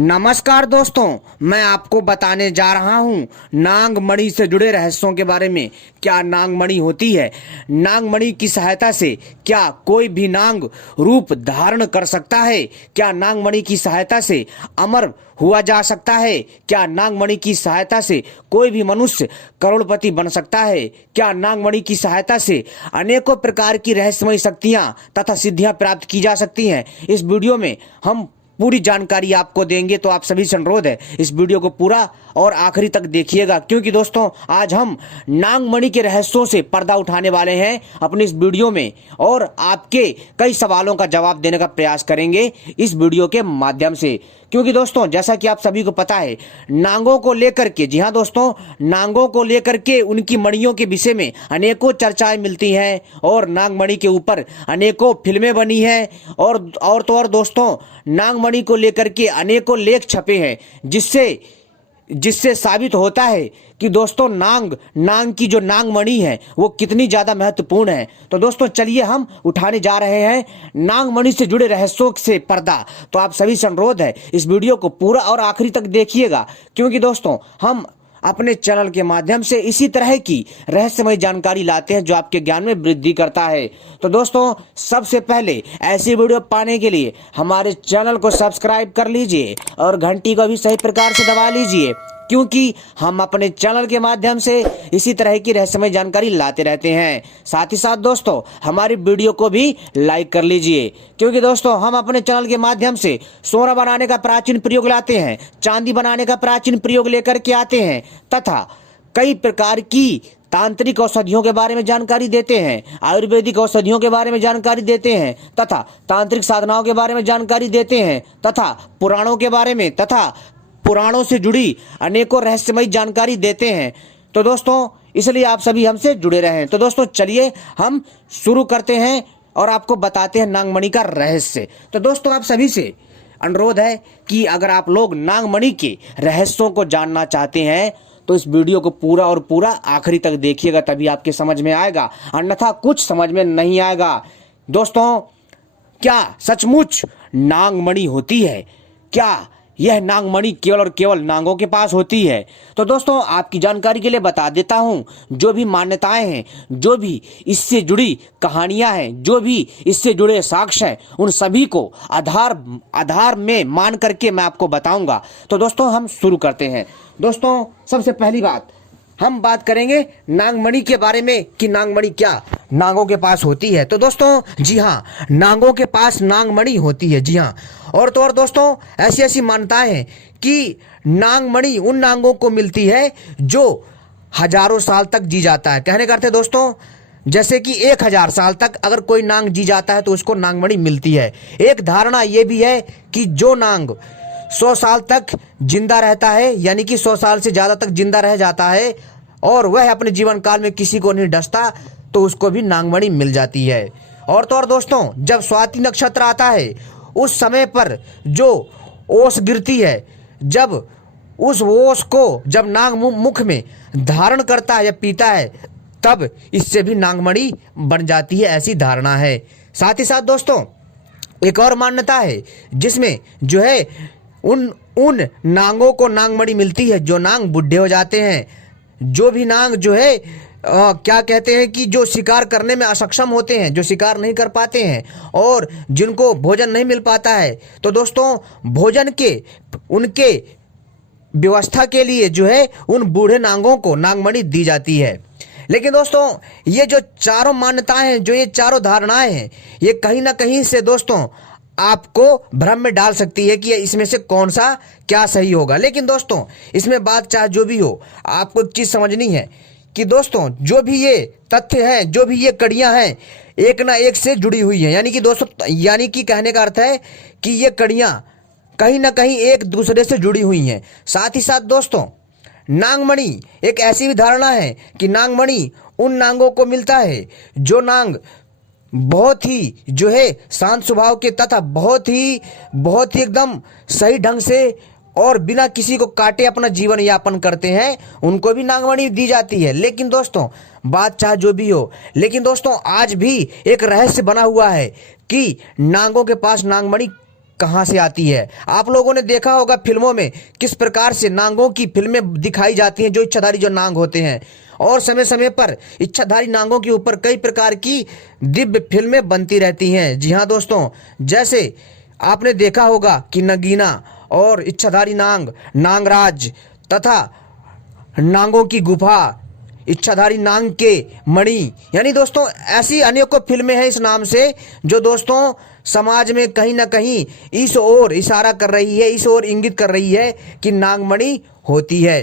नमस्कार दोस्तों, मैं आपको बताने जा रहा हूं नागमणि से जुड़े रहस्यों के बारे में। क्या नागमणि होती है? नागमणि की सहायता से क्या कोई भी नाग रूप धारण कर सकता है? क्या नागमणि की सहायता से अमर हुआ जा सकता है? क्या नागमणि की सहायता से कोई भी मनुष्य करोड़पति बन सकता है? क्या नागमणि की सहायता से अनेकों प्रकार की रहस्यमयी शक्तियां तथा सिद्धियां प्राप्त की जा सकती हैं? इस वीडियो में हम पूरी जानकारी आपको देंगे, तो आप सभी से अनुरोध है इस वीडियो को पूरा और आखिरी तक देखिएगा, क्योंकि दोस्तों आज हम नागमणि के रहस्यों से पर्दा उठाने वाले हैं अपनी इस वीडियो में, और आपके कई सवालों का जवाब देने का प्रयास करेंगे इस वीडियो के माध्यम से। क्योंकि दोस्तों जैसा कि आप सभी को पता है, नागों को लेकर के, जी हाँ दोस्तों, नागों को लेकर के उनकी मणियों के विषय में अनेकों चर्चाएं मिलती हैं और नागमणि के ऊपर अनेकों फिल्में बनी हैं और दोस्तों नागमणि को लेकर के अनेकों लेख छपे हैं, जिससे साबित होता है कि दोस्तों नाग की जो नागमणि है वो कितनी ज़्यादा महत्वपूर्ण है। तो दोस्तों चलिए हम उठाने जा रहे हैं नागमणि से जुड़े रहस्यों से पर्दा। तो आप सभी से अनुरोध है इस वीडियो को पूरा और आखिरी तक देखिएगा, क्योंकि दोस्तों हम अपने चैनल के माध्यम से इसी तरह की रहस्यमय जानकारी लाते हैं जो आपके ज्ञान में वृद्धि करता है। तो दोस्तों सबसे पहले ऐसी वीडियो पाने के लिए हमारे चैनल को सब्सक्राइब कर लीजिए और घंटी को भी सही प्रकार से दबा लीजिए, क्योंकि हम अपने चैनल के माध्यम से इसी तरह की रहस्यमय जानकारी लाते रहते हैं। साथ ही साथ दोस्तों हमारी वीडियो को भी लाइक कर लीजिए, क्योंकि दोस्तों हम अपने चैनल के माध्यम से सोना बनाने का प्राचीन प्रयोग लाते हैं, चांदी बनाने का प्राचीन प्रयोग लेकर के आते हैं, तथा कई प्रकार की तांत्रिक औषधियों के बारे में जानकारी देते हैं, आयुर्वेदिक औषधियों के बारे में जानकारी देते हैं, तथा तांत्रिक साधनाओं के बारे में जानकारी देते हैं, तथा पुराणों के बारे में तथा पुराणों से जुड़ी अनेकों रहस्यमयी जानकारी देते हैं। तो दोस्तों इसलिए आप सभी हमसे जुड़े रहें। तो दोस्तों चलिए हम शुरू करते हैं और आपको बताते हैं नागमणि का रहस्य। तो दोस्तों आप सभी से अनुरोध है कि अगर आप लोग नागमणि के रहस्यों को जानना चाहते हैं तो इस वीडियो को पूरा और पूरा आखिरी तक देखिएगा, तभी आपके समझ में आएगा, अन्यथा कुछ समझ में नहीं आएगा। दोस्तों क्या सचमुच नागमणि होती है? क्या यह नागमणि केवल और केवल नागों के पास होती है? तो दोस्तों आपकी जानकारी के लिए बता देता हूं, जो भी मान्यताएं हैं, जो भी इससे जुड़ी कहानियां हैं, जो भी इससे जुड़े साक्ष्य हैं, उन सभी को आधार में मान करके मैं आपको बताऊंगा। तो दोस्तों हम शुरू करते हैं। दोस्तों सबसे पहली बात हम बात करेंगे नागमणि के बारे में कि नागमणि क्या नागों के पास होती है। तो दोस्तों जी हाँ, नागों के पास नागमणि होती है, जी हाँ। और दोस्तों ऐसी मान्यताएं हैं कि नागमणि उन नागों को मिलती है जो हजारों साल तक जी जाता है। कहने का अर्थ है दोस्तों, जैसे कि 1000 साल तक अगर कोई नाग जी जाता है तो उसको नागमणि मिलती है। एक धारणा यह भी है कि जो नाग 100 साल तक जिंदा रहता है, यानी कि 100 साल से ज्यादा तक जिंदा रह जाता है और वह अपने जीवन काल में किसी को नहीं डसता, तो उसको भी नागमणि मिल जाती है। और दोस्तों जब स्वाति नक्षत्र आता है उस समय पर जो ओस गिरती है, जब उस ओस को जब नाग मुख में धारण करता है या पीता है, तब इससे भी नागमणि बन जाती है, ऐसी धारणा है। साथ ही साथ दोस्तों एक और मान्यता है जिसमें जो है उन नागों को नागमणि मिलती है जो नाग बूढ़े हो जाते हैं, जो भी नाग जो है क्या कहते हैं कि जो शिकार करने में असक्षम होते हैं, जो शिकार नहीं कर पाते हैं और जिनको भोजन नहीं मिल पाता है, तो दोस्तों भोजन के उनके व्यवस्था के लिए जो है उन बूढ़े नागों को नागमणि दी जाती है। लेकिन दोस्तों ये जो चारों मान्यताएं हैं, जो ये चारों धारणाएं हैं, ये कहीं ना कहीं से दोस्तों आपको भ्रम में डाल सकती है कि इसमें से कौन सा क्या सही होगा। लेकिन दोस्तों इसमें बात चाहे जो भी हो, आपको एक चीज समझनी है कि दोस्तों जो भी ये तथ्य हैं, जो भी ये कड़ियां हैं, एक ना एक से जुड़ी हुई हैं। यानी कि दोस्तों, यानी कि कहने का अर्थ है कि ये कड़ियां कहीं ना कहीं एक दूसरे से जुड़ी हुई हैं। साथ ही साथ दोस्तों नागमणि एक ऐसी भी धारणा है कि नागमणि उन नागों को मिलता है जो नाग बहुत ही जो है शांत स्वभाव के तथा बहुत ही एकदम सही ढंग से और बिना किसी को काटे अपना जीवन यापन करते हैं, उनको भी नागमणि दी जाती है। लेकिन दोस्तों बात चाहे जो भी हो, लेकिन दोस्तों आज भी एक रहस्य बना हुआ है कि नागों के पास नागमणि कहाँ से आती है। आप लोगों ने देखा होगा फिल्मों में किस प्रकार से नांगों की फिल्में दिखाई जाती हैं, जो इच्छाधारी जो नांग होते हैं, और समय समय पर इच्छाधारी नांगों के ऊपर कई प्रकार की दिव्य फिल्में बनती रहती हैं। जी हाँ दोस्तों, जैसे आपने देखा होगा कि नगीना और इच्छाधारी नांग, नांगराज तथा नांगों की गुफा, इच्छाधारी नांग के मणि, यानी दोस्तों ऐसी अनेकों फिल्में हैं इस नाम से, जो दोस्तों समाज में कहीं ना कहीं इस ओर इशारा कर रही है, इस ओर इंगित कर रही है कि नागमणि होती है।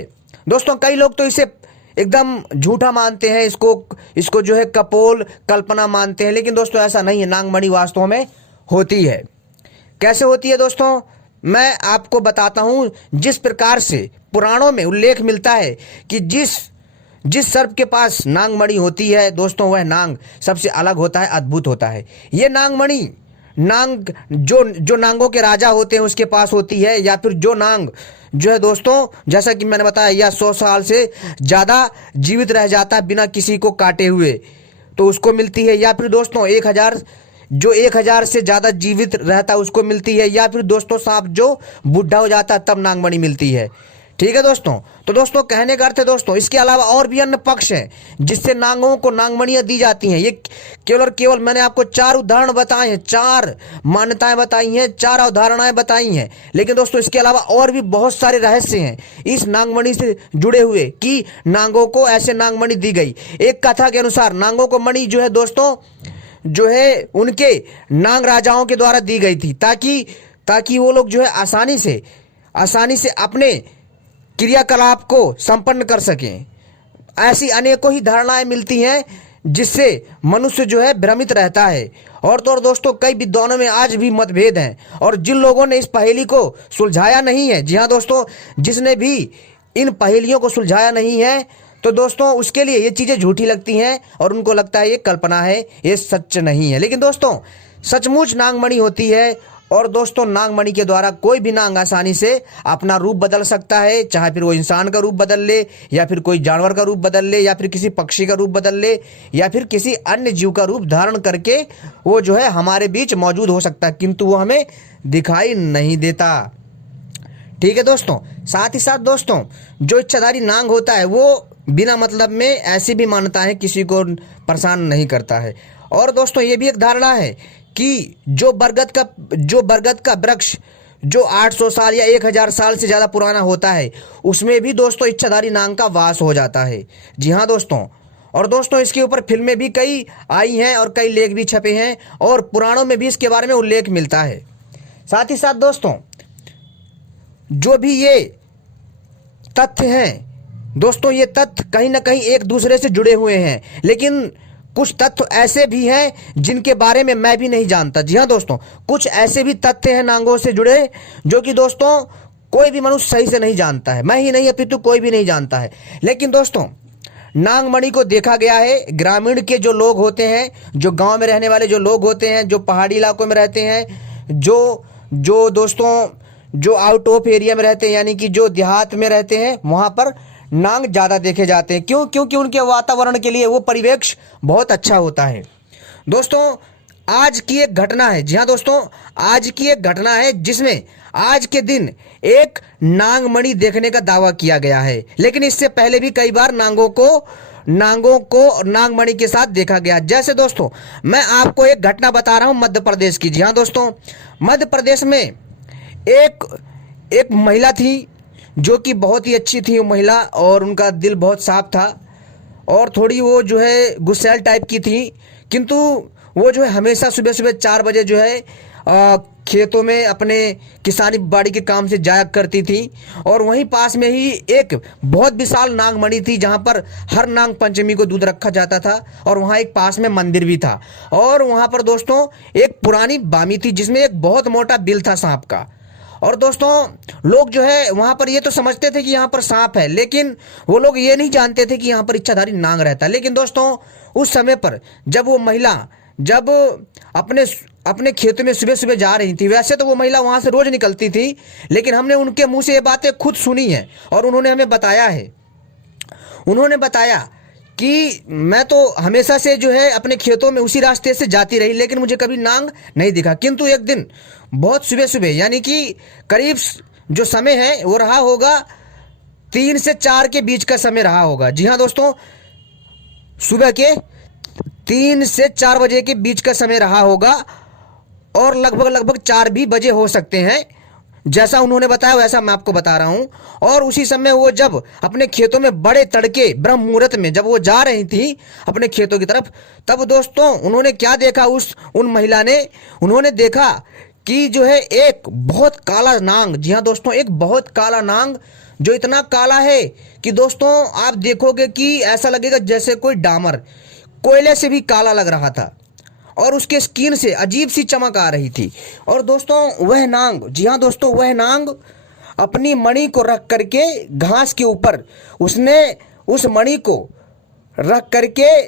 दोस्तों कई लोग तो इसे एकदम झूठा मानते हैं, इसको जो है कपोल कल्पना मानते हैं, लेकिन दोस्तों ऐसा नहीं है। नागमणि वास्तव में होती है। कैसे होती है दोस्तों, मैं आपको बताता हूं। जिस प्रकार से पुराणों में उल्लेख मिलता है कि जिस सर्प के पास नागमणि होती है दोस्तों, वह नांग सबसे अलग होता है, अद्भुत होता है। ये नागमणि नांग जो नांगों के राजा होते हैं उसके पास होती है, या फिर जो नांग जो है दोस्तों, जैसा कि मैंने बताया, या 100 साल से ज़्यादा जीवित रह जाता है बिना किसी को काटे हुए, तो उसको मिलती है। या फिर दोस्तों 1000 से ज़्यादा जीवित रहता है उसको मिलती है। या फिर दोस्तों सांप जो बूढ़ा हो जाता है तब नागमणि मिलती है। ठीक है दोस्तों, तो दोस्तों कहने का अर्थ है दोस्तों, इसके अलावा और भी अन्य पक्ष हैं जिससे नांगों को नागमणियां दी जाती हैं। ये केवल और केवल मैंने आपको 4 उदाहरण बताए हैं, 4 मान्यताएं बताई हैं, 4 अवधारणाएं बताई हैं, लेकिन दोस्तों इसके अलावा और भी बहुत सारे रहस्य हैं इस नागमणि से जुड़े हुए, कि नांगों को ऐसे नागमणि दी गई। एक कथा के अनुसार नांगों को मणि जो है दोस्तों, जो है उनके नांग राजाओं के द्वारा दी गई थी, ताकि वो लोग जो है आसानी से अपने क्रियाकलाप को संपन्न कर सकें। ऐसी अनेकों ही धारणाएं मिलती हैं जिससे मनुष्य जो है भ्रमित रहता है। और तो और दोस्तों कई विद्वानों में आज भी मतभेद हैं, और जिन लोगों ने इस पहेली को सुलझाया नहीं है, जी हाँ दोस्तों, जिसने भी इन पहेलियों को सुलझाया नहीं है, तो दोस्तों उसके लिए ये चीज़ें झूठी लगती हैं और उनको लगता है ये कल्पना है, ये सच नहीं है। लेकिन दोस्तों सचमुच नागमणि होती है, और दोस्तों नागमणि के द्वारा कोई भी नांग आसानी से अपना रूप बदल सकता है, चाहे फिर वो इंसान का रूप बदल ले, या फिर कोई जानवर का रूप बदल ले, या फिर किसी पक्षी का रूप बदल ले, या फिर किसी अन्य जीव का रूप धारण करके वो जो है हमारे बीच मौजूद हो सकता है, किंतु वो हमें दिखाई नहीं देता। ठीक है दोस्तों, साथ ही साथ दोस्तों जो इच्छाधारी नांग होता है वो बिना मतलब में ऐसी भी मान्यताएं किसी को परेशान नहीं करता है। और दोस्तों ये भी एक धारणा है कि जो बरगद का वृक्ष जो 800 साल या 1000 साल से ज़्यादा पुराना होता है, उसमें भी दोस्तों इच्छाधारी नांग का वास हो जाता है। जी हाँ दोस्तों, और दोस्तों इसके ऊपर फिल्में भी कई आई हैं और कई लेख भी छपे हैं, और पुराणों में भी इसके बारे में उल्लेख मिलता है। साथ ही साथ दोस्तों जो भी ये तथ्य हैं दोस्तों, ये तथ्य कहीं ना कहीं एक दूसरे से जुड़े हुए हैं, लेकिन कुछ तथ्य ऐसे भी हैं जिनके बारे में मैं भी नहीं जानता। जी हाँ दोस्तों, कुछ ऐसे भी तथ्य हैं नांगों से जुड़े जो कि दोस्तों कोई भी मनुष्य सही से नहीं जानता है, मैं ही नहीं अपितु कोई भी नहीं जानता है। लेकिन दोस्तों नागमणि को देखा गया है, ग्रामीण के जो लोग होते हैं, जो गांव में रहने वाले जो लोग होते हैं, जो पहाड़ी इलाकों में रहते हैं, जो दोस्तों जो आउट ऑफ एरिया में रहते हैं, यानी कि जो देहात में रहते हैं, वहाँ पर नांग ज़्यादा देखे जाते हैं। क्यों? क्योंकि उनके वातावरण के लिए वो परिवेश बहुत अच्छा होता है। दोस्तों आज की एक घटना है, जी हाँ दोस्तों, आज की एक घटना है जिसमें आज के दिन एक नागमणि देखने का दावा किया गया है, लेकिन इससे पहले भी कई बार नांगों को नागमणि के साथ देखा गया। जैसे दोस्तों मैं आपको एक घटना बता रहा हूं मध्य प्रदेश की। जी हाँ दोस्तों, मध्य प्रदेश में एक महिला थी जो कि बहुत ही अच्छी थी वो महिला, और उनका दिल बहुत साफ था, और थोड़ी वो जो है गुस्सैल टाइप की थी, किंतु वो जो है हमेशा सुबह सुबह 4 बजे जो है खेतों में अपने किसानी बाड़ी के काम से जाया करती थी। और वहीं पास में ही एक बहुत विशाल नागमणि थी जहां पर हर नाग पंचमी को दूध रखा जाता था, और वहां एक पास में मंदिर भी था। और वहां पर दोस्तों एक पुरानी बामी थी जिसमें एक बहुत मोटा बिल था सांप का। और दोस्तों लोग जो है वहां पर ये तो समझते थे कि यहाँ पर सांप है, लेकिन वो लोग ये नहीं जानते थे कि यहाँ पर इच्छाधारी नाग रहता है। लेकिन दोस्तों उस समय पर जब वो महिला अपने खेतों में सुबह सुबह जा रही थी, वैसे तो वो महिला वहां से रोज निकलती थी, लेकिन हमने उनके मुंह से ये बातें खुद सुनी है, और उन्होंने हमें बताया है। उन्होंने बताया कि मैं तो हमेशा से जो है अपने खेतों में उसी रास्ते से जाती रही, लेकिन मुझे कभी नांग नहीं दिखा। किंतु एक दिन बहुत सुबह सुबह, यानी कि करीब जो समय है वो रहा होगा 3 से 4 के बीच का समय रहा होगा। जी हाँ दोस्तों, सुबह के 3 से 4 बजे के बीच का समय रहा होगा, और लगभग 4 भी बजे हो सकते हैं। जैसा उन्होंने बताया वैसा मैं आपको बता रहा हूं। और उसी समय वो जब अपने खेतों में बड़े तड़के ब्रह्म मुहूर्त में जब वो जा रही थी अपने खेतों की तरफ, तब दोस्तों उन्होंने क्या देखा, उन महिला ने, उन्होंने देखा कि जो है एक बहुत काला नांग। जी हाँ दोस्तों, एक बहुत काला नांग, जो इतना काला है कि दोस्तों आप देखोगे कि ऐसा लगेगा जैसे कोई डामर, कोयले से भी काला लग रहा था, और उसके स्किन से अजीब सी चमक आ रही थी। और दोस्तों वह नांग, जी हाँ दोस्तों, वह नांग अपनी मणि को रख करके घास के ऊपर, उसने उस मणि को रख करके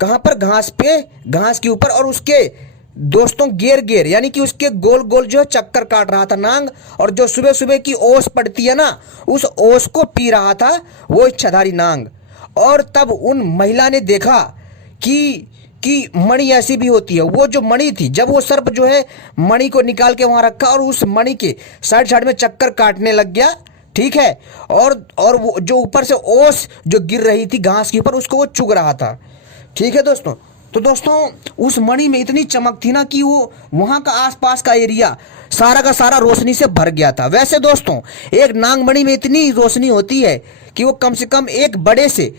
कहाँ पर, घास पे, घास के ऊपर, और उसके दोस्तों गेर यानी कि उसके गोल गोल जो है चक्कर काट रहा था नांग। और जो सुबह सुबह की ओस पड़ती है ना, उस ओस को पी रहा था वो इच्छाधारी नांग। और तब उन महिला ने देखा कि मणि ऐसी भी होती है। वो जो मणि थी, जब वो सर्प जो है मणि को निकाल के वहां रखा और उस मणि के साइड साइड में चक्कर काटने लग गया, ठीक है, और वो जो ऊपर से ओस जो गिर रही थी घास के ऊपर, उसको वो चुग रहा था, ठीक है दोस्तों। तो दोस्तों उस मणि में इतनी चमक थी ना कि वो वहां का आसपास का एरिया सारा का सारा रोशनी से भर गया था। वैसे दोस्तों एक नागमणि में इतनी रोशनी होती है कि वो कम से कम एक बड़े से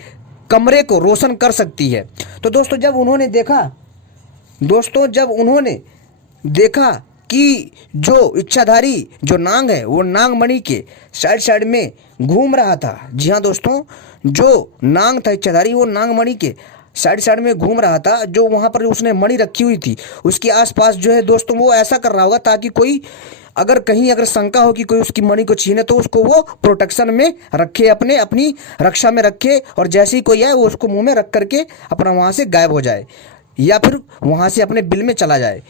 कमरे को रोशन कर सकती है। तो दोस्तों जब उन्होंने देखा कि जो इच्छाधारी जो नांग है वो नागमणि के साइड साइड में घूम रहा था। जी हाँ दोस्तों, जो नांग था इच्छाधारी वो नागमणि के साइड साइड में घूम रहा था। जो वहां पर उसने मणि रखी हुई थी उसके आसपास जो है दोस्तों वो ऐसा कर रहा होगा ताकि कोई अगर शंका हो कि कोई उसकी मणि को छीने तो उसको वो प्रोटेक्शन में रखे, अपनी रक्षा में रखे, और जैसे ही कोई आए वो उसको मुंह में रख करके अपना वहां से गायब हो जाए या फिर वहां से अपने बिल में चला जाए।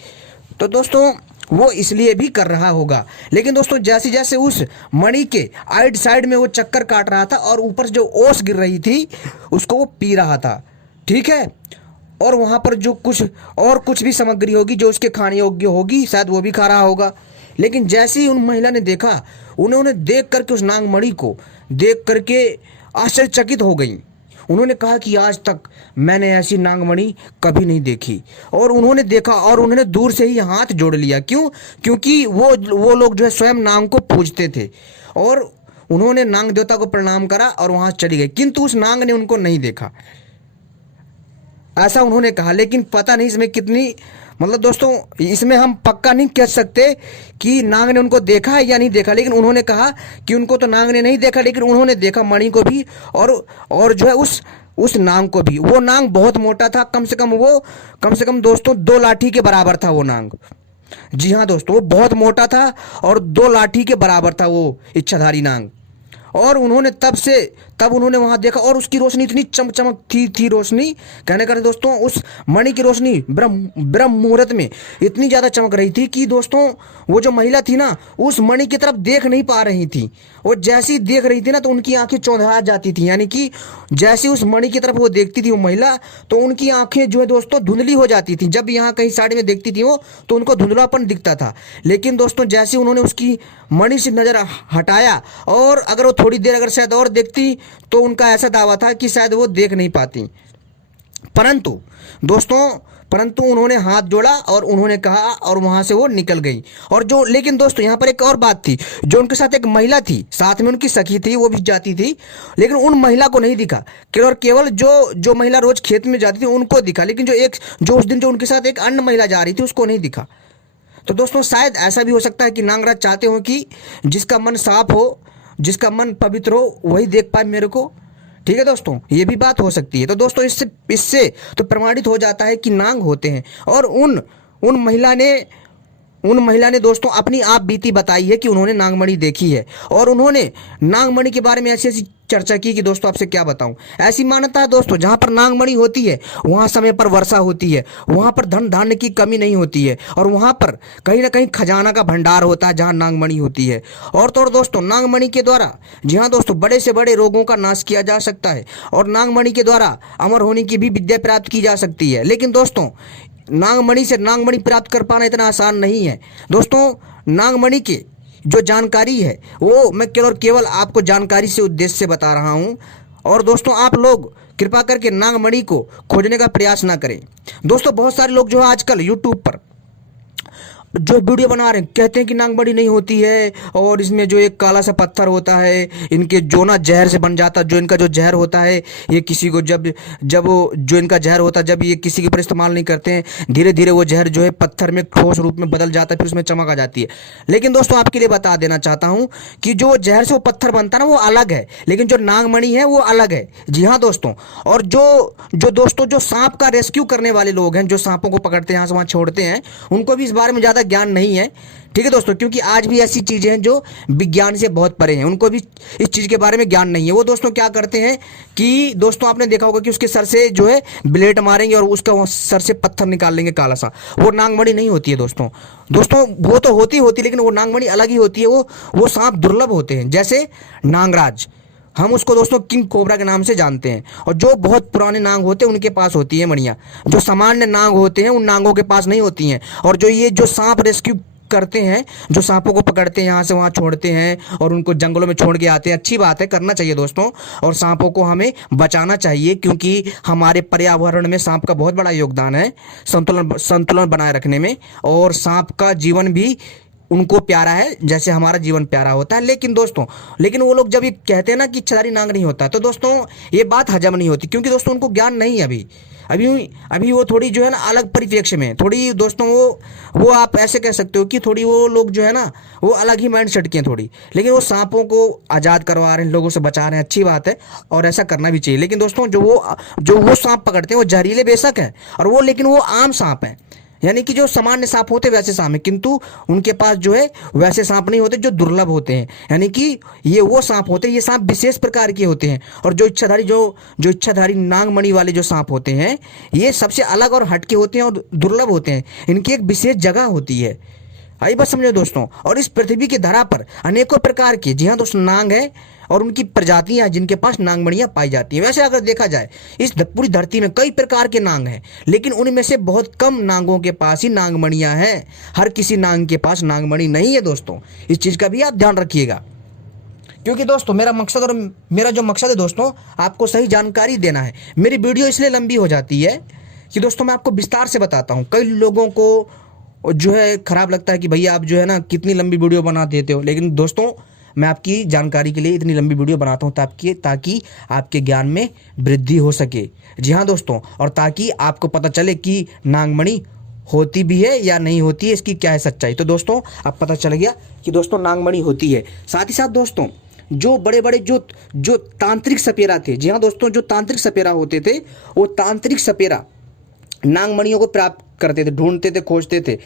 तो दोस्तों वो इसलिए भी कर रहा होगा। लेकिन दोस्तों जैसे जैसे उस मणि के आइड साइड में वो चक्कर काट रहा था और ऊपर से जो ओस गिर रही थी उसको वो पी रहा था, ठीक है, और वहां पर जो कुछ भी सामग्री होगी जो उसके खाने योग्य होगी शायद वो भी खा रहा होगा। लेकिन जैसे ही उन महिला ने देखा, उन्होंने देख करके उस नागमणि को देख करके आश्चर्यचकित हो गई। उन्होंने कहा कि आज तक मैंने ऐसी नागमणि कभी नहीं देखी। और उन्होंने देखा और उन्होंने दूर से ही हाथ जोड़ लिया। क्यों? क्योंकि वो लोग जो है स्वयं नाग को पूजते थे, और उन्होंने नाग देवता को प्रणाम करा और वहां चली गई। किंतु उस नाग ने उनको नहीं देखा, ऐसा उन्होंने कहा। लेकिन पता नहीं इसमें कितनी, मतलब दोस्तों इसमें हम पक्का नहीं कह सकते कि नाग ने उनको देखा है या नहीं देखा। लेकिन उन्होंने कहा कि उनको तो नाग ने नहीं देखा, लेकिन उन्होंने देखा मणि को भी और जो है उस नाग को भी। वो नाग बहुत मोटा था, कम से कम दोस्तों 2 लाठी के बराबर था वो नाग। जी हाँ दोस्तों, वो बहुत मोटा था और 2 लाठी के बराबर था वो इच्छाधारी नाग। और उन्होंने तब उन्होंने वहां देखा और उसकी रोशनी इतनी चमक थी रोशनी, कहने का दोस्तों उस मणि की रोशनी ब्रह्म मुहूर्त में इतनी ज्यादा चमक रही थी कि दोस्तों वो जो महिला थी ना उस मणि की तरफ देख नहीं पा रही थी। वो जैसी देख रही थी ना तो उनकी आंखें चौंधा जाती थी, यानी कि जैसे उस मणि की तरफ वो देखती थी वो महिला तो उनकी आंखें जो है दोस्तों धुंधली हो जाती थी। जब यहाँ कहीं साइड में देखती थी वो तो उनको धुंधलापन दिखता था। लेकिन दोस्तों जैसे उन्होंने उसकी मणि से नजर हटाया और अगर वो थोड़ी देर अगर शायद और देखती तो उनका ऐसा दावा था कि शायद वो देख नहीं पाती। परंतु उन्होंने हाथ जोड़ा और उन्होंने कहा और वहां से वो निकल गई। लेकिन दोस्तों यहाँ पर एक और बात थी, जो उनके साथ एक महिला थी, साथ में उनकी सखी थी, वो भी जाती थी, लेकिन उन महिला को नहीं दिखा। केवल जो महिला रोज खेत में जाती थी उनको दिखा, लेकिन जो उस दिन जो उनके साथ एक अन्य महिला जा रही थी उसको नहीं दिखा। तो दोस्तों शायद ऐसा भी हो सकता है कि नागराज चाहते हो कि जिसका मन साफ हो, जिसका मन पवित्र हो वही देख पाए मेरे को, ठीक है दोस्तों, ये भी बात हो सकती है। तो दोस्तों इससे तो प्रमाणित हो जाता है कि नाग होते हैं। और उन महिला ने दोस्तों अपनी आप बीती बताई है कि उन्होंने नागमणि देखी है और उन्होंने नागमणि के बारे में ऐसी ऐसी चर्चा की कि दोस्तों आपसे क्या बताऊं। ऐसी मान्यता है दोस्तों, जहां पर नागमणि होती है वहां समय पर वर्षा होती है, वहां पर धन धान्य की कमी नहीं होती है, और वहां पर कहीं ना कहीं खजाना का भंडार होता है जहां नागमणि होती है। और तो और दोस्तों, नागमणि के द्वारा, जी हाँ दोस्तों, बड़े से बड़े रोगों का नाश किया जा सकता है, और नागमणि के द्वारा अमर होने की भी विद्या प्राप्त की जा सकती है। लेकिन दोस्तों, नागमणि से नागमणि प्राप्त कर पाना इतना आसान नहीं है दोस्तों। नागमणि की जो जानकारी है वो मैं केवल आपको जानकारी से उद्देश्य से बता रहा हूं। और दोस्तों, आप लोग कृपा करके नागमणि को खोजने का प्रयास ना करें। दोस्तों, बहुत सारे लोग जो है आजकल यूट्यूब पर जो वीडियो बना रहे हैं, कहते हैं कि नागमणि नहीं होती है, और इसमें जो एक काला सा पत्थर होता है, इनके जो ना जहर से बन जाता, जो इनका जो जहर होता है, ये किसी को जब जब जो इनका जहर होता है, जब ये किसी के ऊपर इस्तेमाल नहीं करते हैं, धीरे धीरे वो जहर जो है पत्थर में ठोस रूप में बदल जाता है, फिर उसमें चमक आ जाती है। लेकिन दोस्तों, आपके लिए बता देना चाहता हूं कि जो जहर से वो पत्थर बनता है ना, वो अलग है, लेकिन जो नागमणि है वो अलग है। जी हाँ दोस्तों। और जो दोस्तों, जो सांप का रेस्क्यू करने वाले लोग हैं, जो सांपों को पकड़ते हैं, यहाँ से वहाँ छोड़ते हैं, उनको भी इस बारे में ज़्यादा ज्ञान नहीं है, ठीक है दोस्तों। क्योंकि आज भी ऐसी चीजें हैं जो विज्ञान से बहुत परे हैं, उनको भी इस चीज के बारे में ज्ञान नहीं है। वो दोस्तों क्या करते हैं कि दोस्तों, आपने देखा होगा कि उसके सर से जो है ब्लेड मारेंगे और उसका सर से पत्थर निकाल लेंगे काला सा। वो नागमणि नहीं होती है दोस्तों। वो तो होती लेकिन वो नागमणि अलग ही होती है। वो सांप दुर्लभ होते हैं, जैसे नागराज, हम उसको दोस्तों किंग कोबरा के नाम से जानते हैं। और जो बहुत पुराने नाग होते हैं उनके पास होती है मणियां, जो सामान्य नाग होते हैं उन नागों के पास नहीं होती हैं। और जो ये जो सांप रेस्क्यू करते हैं, जो सांपों को पकड़ते हैं, यहाँ से वहाँ छोड़ते हैं और उनको जंगलों में छोड़ के आते हैं, अच्छी बात है, करना चाहिए दोस्तों। और सांपों को हमें बचाना चाहिए, क्योंकि हमारे पर्यावरण में सांप का बहुत बड़ा योगदान है संतुलन बनाए रखने में। और सांप का जीवन भी उनको प्यारा है जैसे हमारा जीवन प्यारा होता है। लेकिन दोस्तों, वो लोग जब ये कहते हैं ना कि इच्छाधारी नाग नहीं होता, तो दोस्तों ये बात हजम नहीं होती, क्योंकि दोस्तों उनको ज्ञान नहीं है अभी वो थोड़ी जो है ना अलग परिप्रेक्ष्य में, थोड़ी दोस्तों वो आप ऐसे कह सकते हो कि थोड़ी वो लोग जो है ना वो अलग ही माइंड सेट के हैं थोड़ी। लेकिन वो सांपों को आज़ाद करवा रहे हैं, लोगों से बचा रहे हैं, अच्छी बात है और ऐसा करना भी चाहिए। लेकिन दोस्तों, जो वो सांप पकड़ते हैं वो जहरीले बेशक है, और लेकिन वो आम सांप है, यानी कि जो सामान्य सांप होते हैं वैसे सांप है, किंतु उनके पास जो है वैसे सांप नहीं होते जो दुर्लभ होते हैं। यानी कि ये वो सांप होते हैं, ये सांप विशेष प्रकार के होते हैं। और जो इच्छाधारी नागमणि वाले जो सांप होते हैं, ये सबसे अलग और हटके होते हैं और दुर्लभ होते हैं। इनकी एक विशेष जगह होती है, आई बात समझो दोस्तों। और इस पृथ्वी की धरा पर अनेकों प्रकार के, जी हाँ दोस्तों, नाग है और उनकी प्रजातियां जिनके पास नागमणियां पाई जाती हैं। वैसे अगर देखा जाए इस पूरी धरती में कई प्रकार के नाग हैं, लेकिन उनमें से बहुत कम नागों के पास ही नागमणियां हैं। हर किसी नाग के पास नागमणि नहीं है दोस्तों, इस चीज का भी आप ध्यान रखिएगा। क्योंकि दोस्तों मेरा जो मकसद है दोस्तों, आपको सही जानकारी देना है। मेरी वीडियो इसलिए लंबी हो जाती है कि दोस्तों मैं आपको विस्तार से बताता हूँ। कई लोगों को जो है खराब लगता है कि भैया आप जो है ना कितनी लंबी वीडियो बना देते हो, लेकिन दोस्तों मैं आपकी जानकारी के लिए इतनी लंबी वीडियो बनाता हूँ ताकि आपके ज्ञान में वृद्धि हो सके। जी हाँ दोस्तों, और ताकि आपको पता चले कि नागमणि होती भी है या नहीं होती है, इसकी क्या है सच्चाई। तो दोस्तों अब पता चल गया कि दोस्तों नागमणि होती है। साथ ही साथ दोस्तों, जो बड़े बड़े जो तांत्रिक सपेरा थे, जी हाँ दोस्तों, जो तांत्रिक सपेरा होते थे, वो तांत्रिक सपेरा नागमणियों को प्राप्त करते थे, ढूंढते थे, खोजते थे।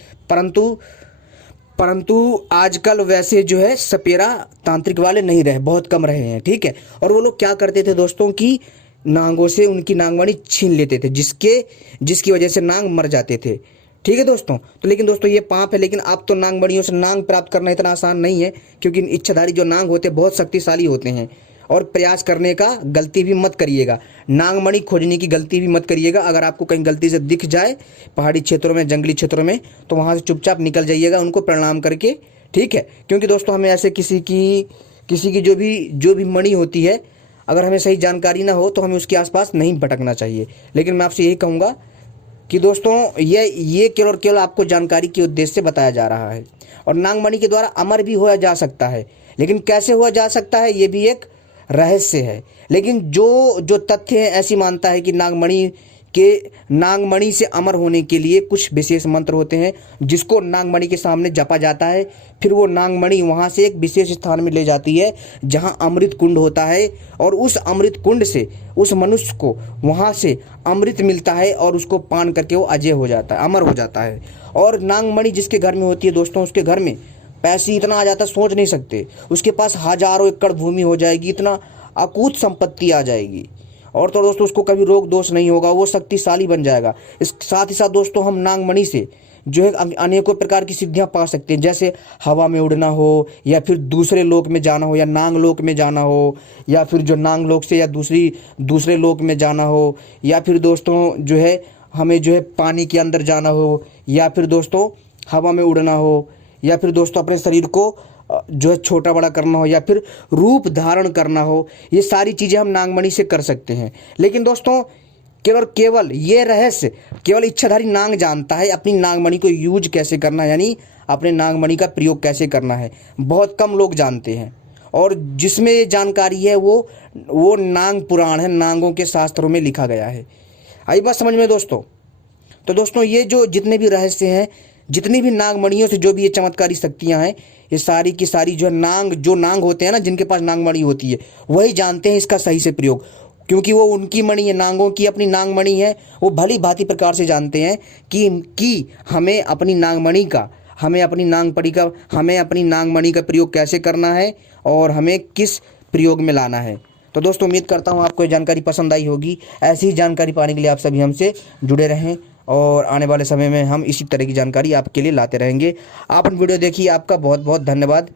परंतु आजकल वैसे जो है सपेरा तांत्रिक वाले नहीं रहे, बहुत कम रहे हैं, ठीक है। और वो लोग क्या करते थे दोस्तों कि नागों से उनकी नागमणि छीन लेते थे, जिसकी वजह से नाग मर जाते थे, ठीक है दोस्तों। तो लेकिन दोस्तों ये पाप है, लेकिन अब तो नागमणियों से नाग प्राप्त करना इतना आसान नहीं है, क्योंकि इच्छाधारी जो नाग होते हैं बहुत शक्तिशाली होते हैं। और प्रयास करने का गलती भी मत करिएगा, नागमणि खोजने की गलती भी मत करिएगा। अगर आपको कहीं गलती से दिख जाए पहाड़ी क्षेत्रों में, जंगली क्षेत्रों में, तो वहाँ से चुपचाप निकल जाइएगा उनको प्रणाम करके, ठीक है। क्योंकि दोस्तों हमें ऐसे किसी की जो भी मणि होती है, अगर हमें सही जानकारी ना हो तो हमें उसके आसपास नहीं भटकना चाहिए। लेकिन मैं आपसे यही कहूँगा कि दोस्तों ये केवल आपको जानकारी के उद्देश्य से बताया जा रहा है। और नागमणि के द्वारा अमर भी हुआ जा सकता है, लेकिन कैसे हुआ जा सकता है ये भी एक रहस्य है। लेकिन जो तथ्य है, ऐसी मानता है कि नागमणि से अमर होने के लिए कुछ विशेष मंत्र होते हैं, जिसको नागमणि के सामने जपा जाता है। फिर वो नागमणि वहाँ से एक विशेष स्थान में ले जाती है जहाँ अमृत कुंड होता है, और उस अमृत कुंड से उस मनुष्य को वहाँ से अमृत मिलता है और उसको पान करके वो अजय हो जाता है, अमर हो जाता है। और नागमणि जिसके घर में होती है दोस्तों, उसके घर में पैसे इतना आ जाता सोच नहीं सकते। उसके पास हजारों एकड़ भूमि हो जाएगी, इतना अकूत संपत्ति आ जाएगी। और तो दोस्तों उसको कभी रोग दोष नहीं होगा, वो शक्तिशाली बन जाएगा। इस साथ ही साथ दोस्तों हम नागमणि से जो है अनेकों प्रकार की सिद्धियां पा सकते हैं, जैसे हवा में उड़ना हो, या फिर दूसरे लोक में जाना हो, या नांग लोक में जाना हो, या फिर जो नांग लोक से या दूसरे लोक में जाना हो, या फिर दोस्तों जो है हमें जो है पानी के अंदर जाना हो, या फिर दोस्तों हवा में उड़ना हो, या फिर दोस्तों अपने शरीर को जो है छोटा बड़ा करना हो, या फिर रूप धारण करना हो। ये सारी चीज़ें हम नागमणि से कर सकते हैं। लेकिन दोस्तों केवल ये रहस्य केवल इच्छाधारी नाग जानता है, अपनी नागमणि को यूज कैसे करना है, यानी अपने नागमणि का प्रयोग कैसे करना है, बहुत कम लोग जानते हैं। और जिसमें ये जानकारी है वो नाग पुराण है, नागों के शास्त्रों में लिखा गया है। आई बात समझ में दोस्तों? तो दोस्तों ये जो जितने भी रहस्य हैं, जितनी भी नागमणियों से जो भी ये चमत्कारी शक्तियां हैं, ये सारी की सारी जो नाग होते हैं ना, जिनके पास नागमणि होती है, वही जानते हैं इसका सही से प्रयोग, क्योंकि वो उनकी मणि है, नागों की अपनी नागमणि है। वो भली भांति प्रकार से जानते हैं कि हमें अपनी नागमणि का हमें अपनी नागमणि का प्रयोग कैसे करना है और हमें किस प्रयोग में लाना है। तो दोस्तों उम्मीद करता हूँ आपको ये जानकारी पसंद आई होगी। ऐसी ही जानकारी पाने के लिए आप सभी हमसे जुड़े रहें, और आने वाले समय में हम इसी तरह की जानकारी आपके लिए लाते रहेंगे। आपने वीडियो देखी, आपका बहुत बहुत धन्यवाद।